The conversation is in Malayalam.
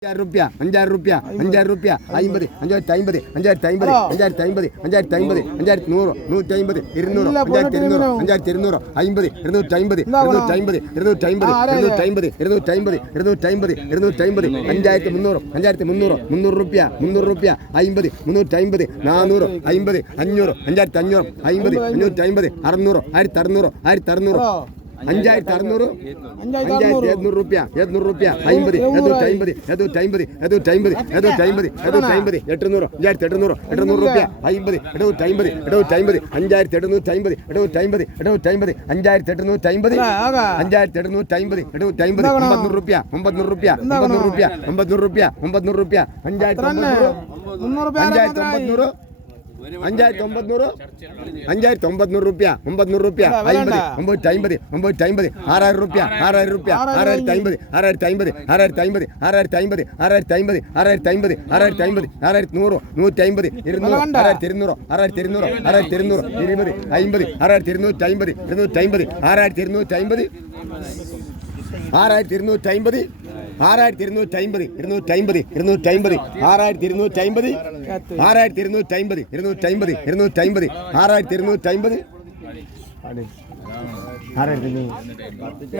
₹5,000 ₹5,000 ₹5,000 50 5,050 5,050 5,050 5,050 5,100 150 200 5,200 5,200 50 250 250 250 250 250 250 250 5,300 5,300 ₹300 50 350 400 50 500 5,500 50 550 600 1,600 1,600 5,600 ₹5,700 ₹700 50 750 750 750 750 750 800 5,800 800 50 750 750 5,750 750 750 5,850 5,850 750 ₹900 ₹900 ₹5,900 ₹5,900 ₹5,900 ₹900 50 950 6,000 6,000 6,050 6,050 6,050 6,050 6,050 6,050 6,050 6,100 150 200 6,200 6,200 6,200 20 50 6,250 250 6,250 6,250 6,250 250 250 6,250 6,250 250 250 6,250